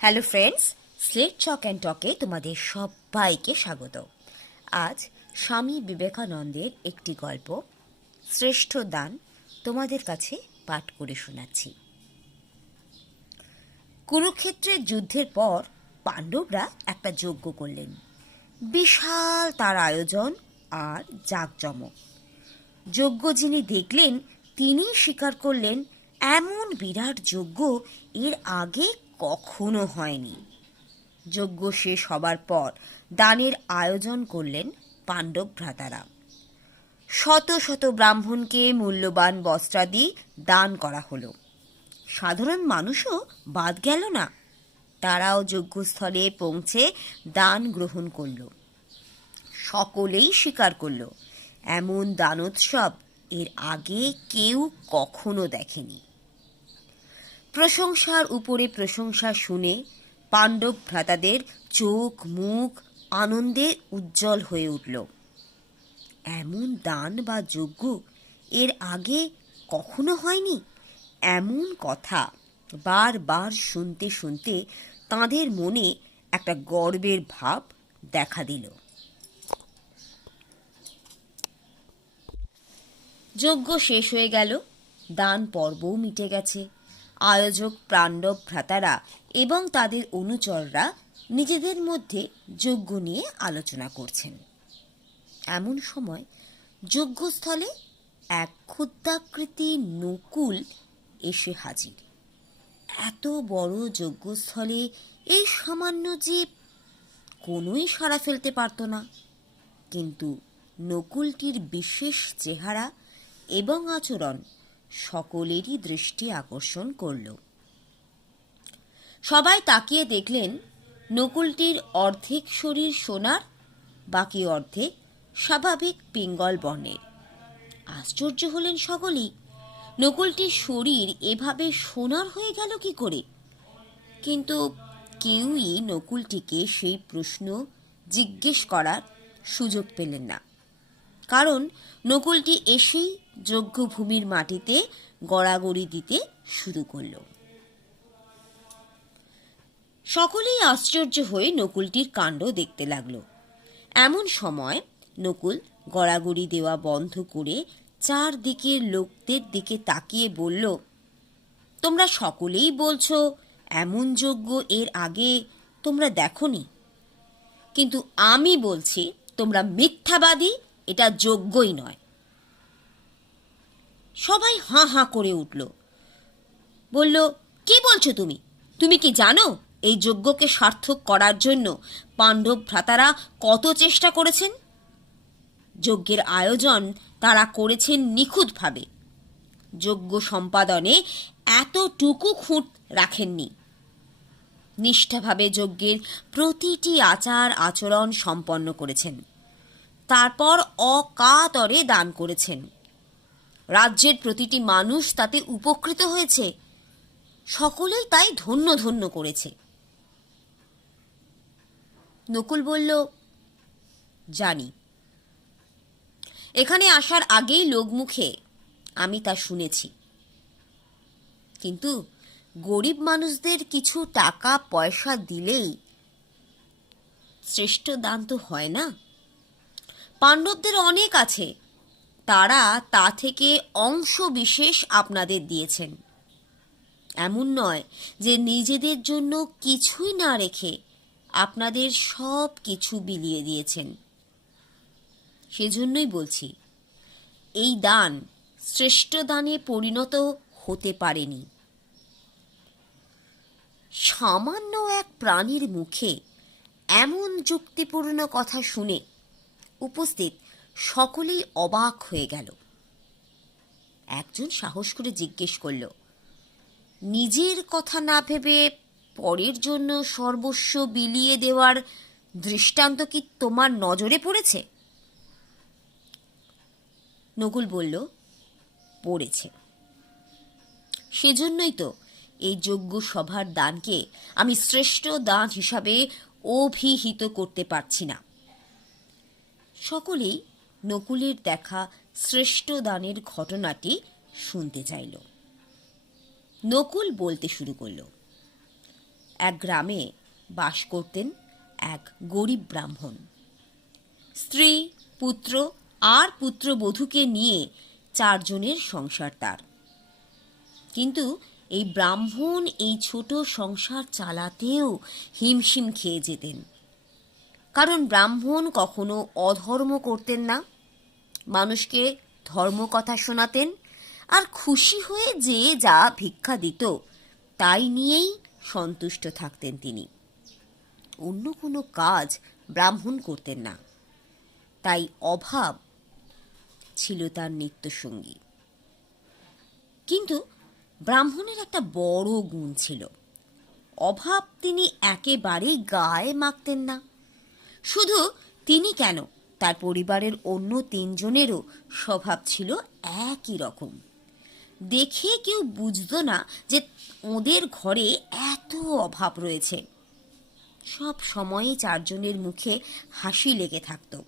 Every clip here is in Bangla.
Hello friends slate chalk and টকে তোমাদের সবাইকে স্বাগত। আজ স্বামী বিবেকানন্দের একটি গল্প, শ্রেষ্ঠ দান, তোমাদের কাছে পাঠ করে শোনাচ্ছি। কুরুক্ষেত্রের যুদ্ধের পর পাণ্ডবরা একটা যজ্ঞ করলেন। বিশাল তার আয়োজন আর জাঁকজমক। যজ্ঞ যিনি দেখলেন তিনি স্বীকার করলেন, এমন বিরাট যজ্ঞ এর আগে কখনো হয়নি। যজ্ঞ শেষ হবার পর দানের আয়োজন করলেন পাণ্ডব ভ্রাতারা। শত শত ব্রাহ্মণকে মূল্যবান বস্ত্রাদি দান করা হলো। সাধারণ মানুষও বাদ গেল না। তারাও যজ্ঞস্থলে পৌঁছে দান গ্রহণ করল। সকলেই স্বীকার করল, এমন দানোৎসব এর আগে কেউ কখনো দেখেনি। প্রশংসার উপরে প্রশংসা শুনে পাণ্ডব ভ্রাতাদের চোখ, মুখ আনন্দে উজ্জ্বল হয়ে উঠল। এমন দান বা যজ্ঞ এর আগে কখনো হয়নি? এমন কথা বারবার শুনতে শুনতে তাদের মনে একটা গর্বের ভাব দেখা দিল। যজ্ঞ শেষ হয়ে গেল, দান পর্বও মিটে গেছে। আয়োজক প্রাণ্ডব ভ্রাতারা এবং তাদের অনুচররা নিজেদের মধ্যে যজ্ঞ নিয়ে আলোচনা করছেন। এমন সময় যজ্ঞস্থলে এক ক্ষুদ্রাকৃতি নকুল এসে হাজির। এত বড় যজ্ঞস্থলে এই সামান্য জীব কোনোই সাড়া ফেলতে পারত না। কিন্তু নকুলটির বিশেষ চেহারা এবং আচরণ সকলেরই দৃষ্টি আকর্ষণ করল। সবাই তাকিয়ে দেখলেন, নকুলটির অর্ধেক শরীর সোনার, বাকি অর্ধেক স্বাভাবিক পিঙ্গল বর্ণের। আশ্চর্য হলেন সকলেই। নকুলটির শরীর এভাবে সোনার হয়ে গেল কি করে? কিন্তু কেউই নকুলটিকে সেই প্রশ্ন জিজ্ঞেস করার সুযোগ পেলেন না। কারণ নকুলটি এসেই যজ্ঞভূমির মাটিতে গড়াগড়ি দিতে শুরু করল। সকলেই আশ্চর্য হয়ে নকুলটির কাণ্ড দেখতে লাগল। এমন সময় নকুল গড়াগড়ি দেওয়া বন্ধ করে চারদিকের লোকদের দিকে তাকিয়ে বলল, তোমরা সকলেই বলছো এমন যজ্ঞ এর আগে তোমরা দেখনি। কিন্তু আমি বলছি তোমরা মিথ্যাবাদী, এটা যোগ্যই নয়। সবাই হাঁ হাঁ করে উঠল। বলল, কি বলছো তুমি? তুমি কি জানো এই যজ্ঞকে সার্থক করার জন্য পাণ্ডব ভ্রাতারা কত চেষ্টা করেছেন? যজ্ঞের আয়োজন তারা করেছেন নিখুঁতভাবে। যজ্ঞ সম্পাদনে এতটুকু খুঁত রাখেননি। নিষ্ঠাভাবে যজ্ঞের প্রতিটি আচার আচরণ সম্পন্ন করেছেন। তারপর অকাতরে দান করেছেন। রাজ্যের প্রতিটি মানুষ তাতে উপকৃত হয়েছে। সকলেই তাই ধন্য ধন্য করেছে। নকুল বলল, জানি। এখানে আসার আগেই লোকমুখে আমি তা শুনেছি। কিন্তু গরিব মানুষদের কিছু টাকা, পয়সা দিলেই শ্রেষ্ঠ দান তো হয় না। পাণ্ডবদের অনেক আছে। তারা তা থেকে অংশ বিশেষ আপনাদের দিয়েছেন। এমন নয় যে নিজেদের জন্য কিছুই না রেখে আপনাদের সব কিছু বিলিয়ে দিয়েছেন। সেজন্যই বলছি, এই দান শ্রেষ্ঠ দানে পরিণত হতে পারেনি। সামান্য এক প্রাণীর মুখে এমন যুক্তিপূর্ণ কথা শুনে উপস্থিত সকলেই অবাক হয়ে গেল। একজন সাহস করে জিজ্ঞেস করল, নিজের কথা না ভেবে পরের জন্য সর্বস্ব বিলিয়ে দেওয়ার দৃষ্টান্ত কি তোমার নজরে পড়েছে? নকুল বলল, পড়েছে। সেজন্যই তো এই যজ্ঞ সভার দানকে আমি শ্রেষ্ঠ দান হিসাবে অভিহিত করতে পারছি না। সকলেই নকুলের দেখা শ্রেষ্ঠ দানের ঘটনাটি শুনতে চাইল। নকুল বলতে শুরু করল, এক গ্রামে বাস করতেন এক গরিব ব্রাহ্মণ। স্ত্রী, পুত্র আর পুত্রবধূকে নিয়ে চারজনের সংসার তার। কিন্তু এই ব্রাহ্মণ এই ছোট সংসার চালাতেও হিমশিম খেয়ে যেতেন। কারণ ব্রাহ্মণ কখনো অধর্ম করতেন না। মানুষকে ধর্ম কথা শোনাতেন আর খুশি হয়ে যে যা ভিক্ষা দিত, তাই নিয়েই সন্তুষ্ট থাকতেন তিনি। অন্য কোনো কাজ ব্রাহ্মণ করতেন না। তাই অভাব ছিল তার নিত্যসঙ্গী। কিন্তু ব্রাহ্মণের একটা বড় গুণ ছিল। অভাব তিনি একেবারেই গায়ে মাখতেন না। শুধু তিনি কেন? তার পরিবারের অন্য তিনজনেরও স্বভাব ছিল একই রকম। দেখে কেউ বুঝতো না যে ওদের ঘরে এত অভাব রয়েছে। সব সময়ে চারজনের মুখে হাসি লেগে থাকত।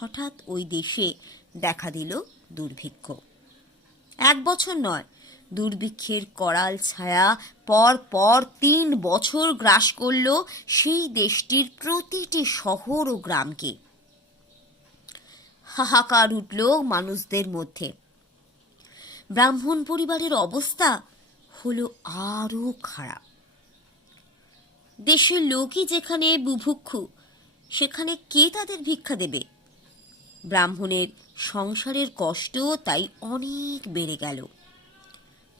হঠাৎ ওই দেশে দেখা দিল দুর্ভিক্ষ। এক বছর নয় দুর্ভিক্ষের করাল ছায়া পর পর তিন বছর গ্রাস করল সেই দেশটির প্রতিটি শহর ও গ্রামকে। হাহাকার উঠল মানুষদের মধ্যে। ব্রাহ্মণ পরিবারের অবস্থা হলো আরও খারাপ। দেশের লোকই যেখানে বুভুক্ষু, সেখানে কে তাদের ভিক্ষা দেবে? ব্রাহ্মণের সংসারের কষ্ট তাই অনেক বেড়ে গেল।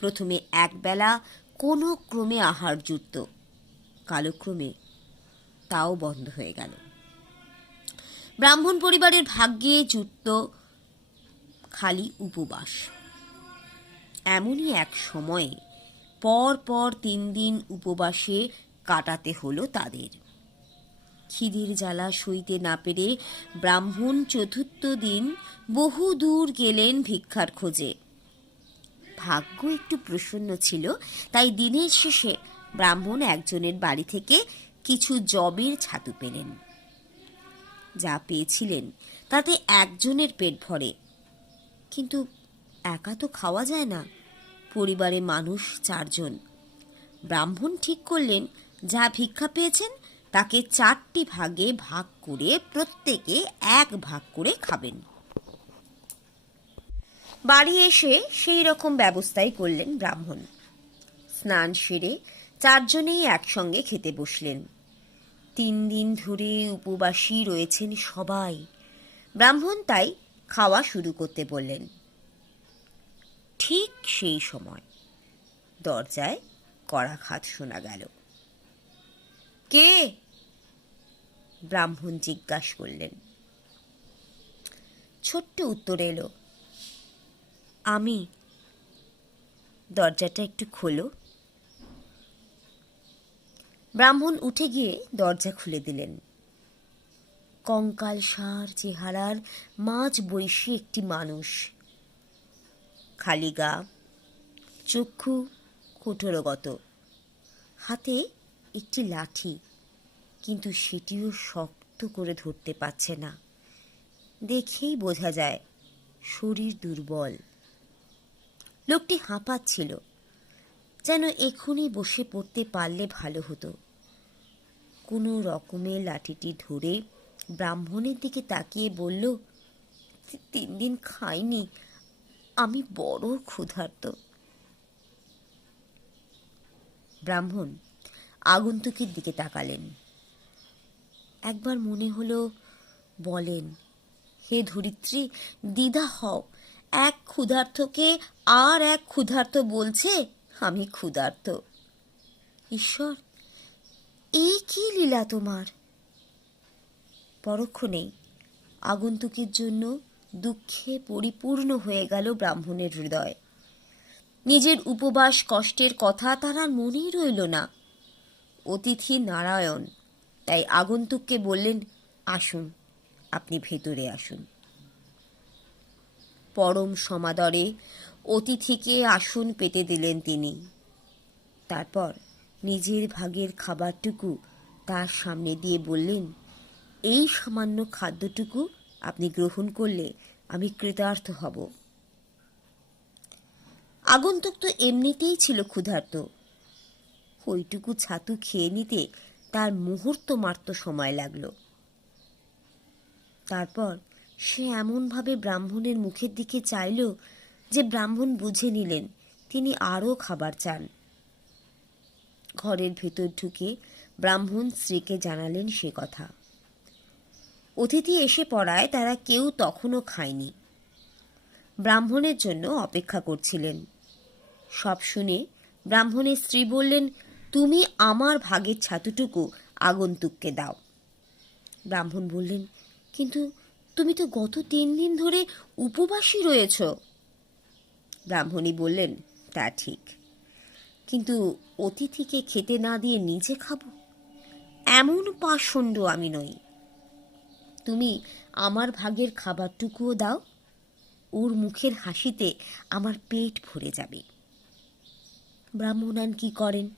প্রথমে একবেলা কোনো ক্রমে আহার জুটত কালক্রমে তাও বন্ধ হয়ে গেল। ব্রাহ্মণ পরিবারের ভাগ্যে জুটত খালি উপবাস। এমনই এক সময়ে পর পর তিন দিন উপবাসে কাটাতে হলো তাদের। খিদির জ্বালা সইতে না পেরে ব্রাহ্মণ চতুর্থ দিন বহু দূর গেলেন ভিক্ষার খোঁজে। ভাগ্য একটু প্রসন্ন ছিল, তাই দিনের শেষে ব্রাহ্মণ একজনের বাড়ি থেকে কিছু জবের ছাতু পেলেন। যা পেয়েছিলেন, তাতে একজনের পেট ভরে। কিন্তু একা তো খাওয়া যায় না পরিবারে মানুষ চারজন। ব্রাহ্মণ ঠিক করলেন, যা ভিক্ষা পেয়েছেন, তাকে চারটি ভাগে ভাগ করে প্রত্যেকে এক ভাগ করে খাবেন। বাড়ি এসে সেই রকম ব্যবস্থাই করলেন ব্রাহ্মণ। স্নান সেরে চারজনেই একসঙ্গে খেতে বসলেন। তিন দিন ধরে উপবাসী রয়েছেন সবাই। ব্রাহ্মণ তাই খাওয়া শুরু করতে বললেন। ঠিক সেই সময় দরজায় কড়াখাত শোনা গেল। কে? ব্রাহ্মণ জিজ্ঞাসা করলেন। ছোট্ট উত্তর এলো আমি। দরজাটা একটু খোলো। ব্রাহ্মণ উঠে গিয়ে দরজা খুলে দিলেন। কঙ্কাল সার চেহারার মাঝ বয়সী একটি মানুষ। খালি গা চক্ষু কঠোরগত। হাতে একটি লাঠি, কিন্তু সেটিও শক্ত করে ধরতে পারছে না। দেখেই বোঝা যায়, শরীর দুর্বল। লোকটি হাঁপাচ্ছিল। যেন এখনই বসে পড়তে পারলে ভালো হতো। কোনো রকমের লাঠিটি ধরে ব্রাহ্মণের দিকে তাকিয়ে বলল, "তি- তিন দিন খাইনি, আমি বড় ক্ষুধার্ত। ব্রাহ্মণ আগন্তুকের দিকে তাকালেন। একবার মনে হলো, বলেন, হে ধরিত্রী, দ্বিধা হও এক ক্ষুধার্তকে আর এক ক্ষুধার্ত বলছে, আমি ক্ষুধার্ত। ঈশ্বর, এই কি লীলা তোমার? পরক্ষণেই আগন্তুকের জন্য দুঃখে পরিপূর্ণ হয়ে গেল ব্রাহ্মণের হৃদয়। নিজের উপবাস কষ্টের কথা তার আর মনেই রইল না। অতিথি নারায়ণ, তাই আগন্তুককে বললেন, আসুন, আপনি ভেতরে আসুন। পরম সমাদরে অতিথিকে আসন পেতে দিলেন তিনি। তারপর নিজের ভাগের খাবারটুকু তার সামনে দিয়ে বললেন, এই সামান্য খাদ্যটুকু আপনি গ্রহণ করলে আমি কৃতার্থ হব। আগন্তুক তো এমনিতেই ছিল ক্ষুধার্ত। ওইটুকু ছাতু খেয়ে নিতে তার মুহূর্ত মাত্র সময় লাগল। তারপর সে এমনভাবে ব্রাহ্মণের মুখের দিকে চাইল যে ব্রাহ্মণ বুঝে নিলেন, তিনি আরও খাবার চান। ঘরের ভেতর ঢুকে ব্রাহ্মণ স্ত্রীকে জানালেন সে কথা। অতিথি এসে পড়ায় তারা কেউ তখনও খায়নি। ব্রাহ্মণের জন্য অপেক্ষা করছিলেন। সব শুনে ব্রাহ্মণের স্ত্রী বললেন, তুমি আমার ভাগের ছাতুটুকু আগন্তুককে দাও। ব্রাহ্মণ বললেন, কিন্তু তুমি তো গত তিন দিন ধরে উপবাসী রয়েছ। ব্রাহ্মণী বললেন, তা ঠিক। কিন্তু অতিথিকে খেতে না দিয়ে নিজে খাব? এমন পাষণ্ড আমি নই। তুমি আমার ভাগের খাবারটুকুও দাও, ওর মুখের হাসিতে আমার পেট ভরে যাবে। ব্রাহ্মণান কি করেন?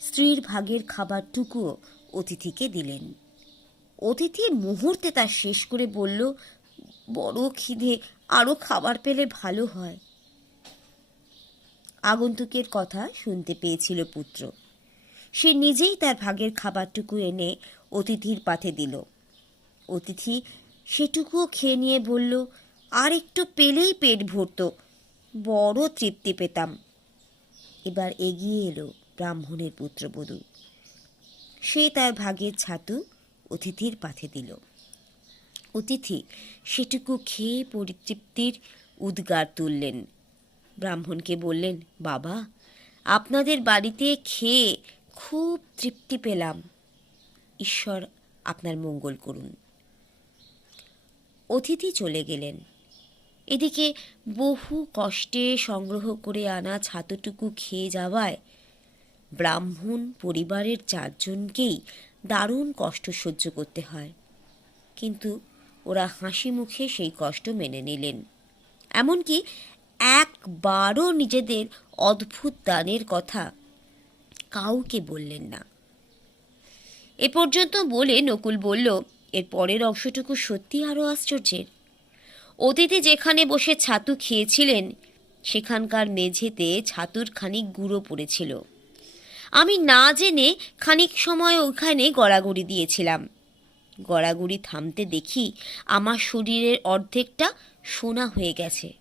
স্ত্রীর ভাগের খাবারটুকুও অতিথিকে দিলেন। অতিথি মুহূর্তে তা শেষ করে বলল, বড় খিদে আরও খাবার পেলে ভালো হয়। আগন্তুকের কথা শুনতে পেয়েছিল পুত্র। সে নিজেই তার ভাগের খাবারটুকু এনে অতিথির পাথে দিল। অতিথি সেটুকুও খেয়ে নিয়ে বলল, আর একটু পেলেই পেট ভরত, বড় তৃপ্তি পেতাম। এবার এগিয়ে এলো ব্রাহ্মণের পুত্রবধূ। সে তার ভাগের ছাতু অতিথির পাথে দিল। অতিথি সেটুকু খেয়ে পরিতৃপ্তির উদ্গার তুললেন। ব্রাহ্মণকে বললেন, বাবা, আপনাদের বাড়িতে খেয়ে খুব তৃপ্তি পেলাম। ঈশ্বর আপনার মঙ্গল করুন। অতিথি চলে গেলেন। এদিকে বহু কষ্টে সংগ্রহ করে আনা ছাতটুকু খেয়ে যাওয়ায় ব্রাহ্মণ পরিবারের চারজনকেই দারুণ কষ্ট সহ্য করতে হয়। কিন্তু ওরা হাসি মুখে সেই কষ্ট মেনে নিলেন। এমনকি একবারও নিজেদের অদ্ভুত দানের কথা কাউকে বললেন না। এ পর্যন্ত বলে নকুল বলল, এর পরের অংশটুকু সত্যি আরও আশ্চর্যের। অতীতে যেখানে বসে ছাতু খেয়েছিলেন, সেখানকার মেঝেতে ছাতুর খানিক গুঁড়ো পড়েছিল। আমি না জেনে খানিক সময় ওখানে গড়াগড়ি দিয়েছিলাম। গড়াগড়ি থামতে দেখি আমার শরীরের অর্ধেকটা সোনা হয়ে গেছে।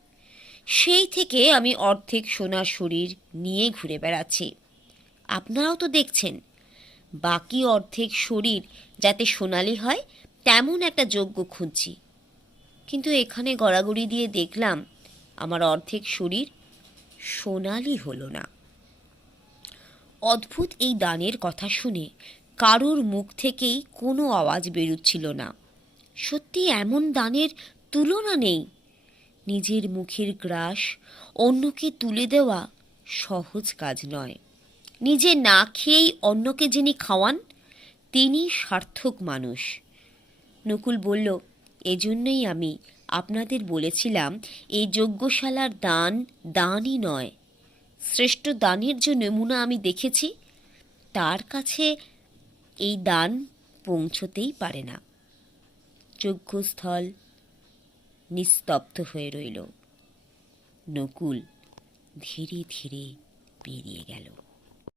সেই থেকে আমি অর্ধেক সোনার শরীর নিয়ে ঘুরে বেড়াচ্ছি। আপনারাও তো দেখছেন, বাকি অর্ধেক শরীর যাতে সোনালি হয়, তেমন একটা যোগ্য খুঁজছি। কিন্তু এখানে গড়াগড়ি দিয়ে দেখলাম, আমার অর্ধেক শরীর সোনালি হলো না। অদ্ভুত এই দানের কথা শুনে কারোর মুখ থেকেই কোনো আওয়াজ বেরুচ্ছিল না। সত্যি এমন দানের তুলনা নেই। নিজের মুখের গ্রাস অন্যকে তুলে দেওয়া সহজ কাজ নয়। নিজে না খেয়েই অন্যকে যিনি খাওয়ান, তিনি সার্থক মানুষ। নকুল বলল, এজন্যই আমি আপনাদের বলেছিলাম, এই যজ্ঞশালার দান দানই নয়। শ্রেষ্ঠ দানের যে নমুনা আমি দেখেছি, তার কাছে এই দান পৌঁছতেই পারে না। যজ্ঞস্থল নিস্তব্ধ হয়ে রইল। নকুল ধীরে ধীরে বেরিয়ে গেল।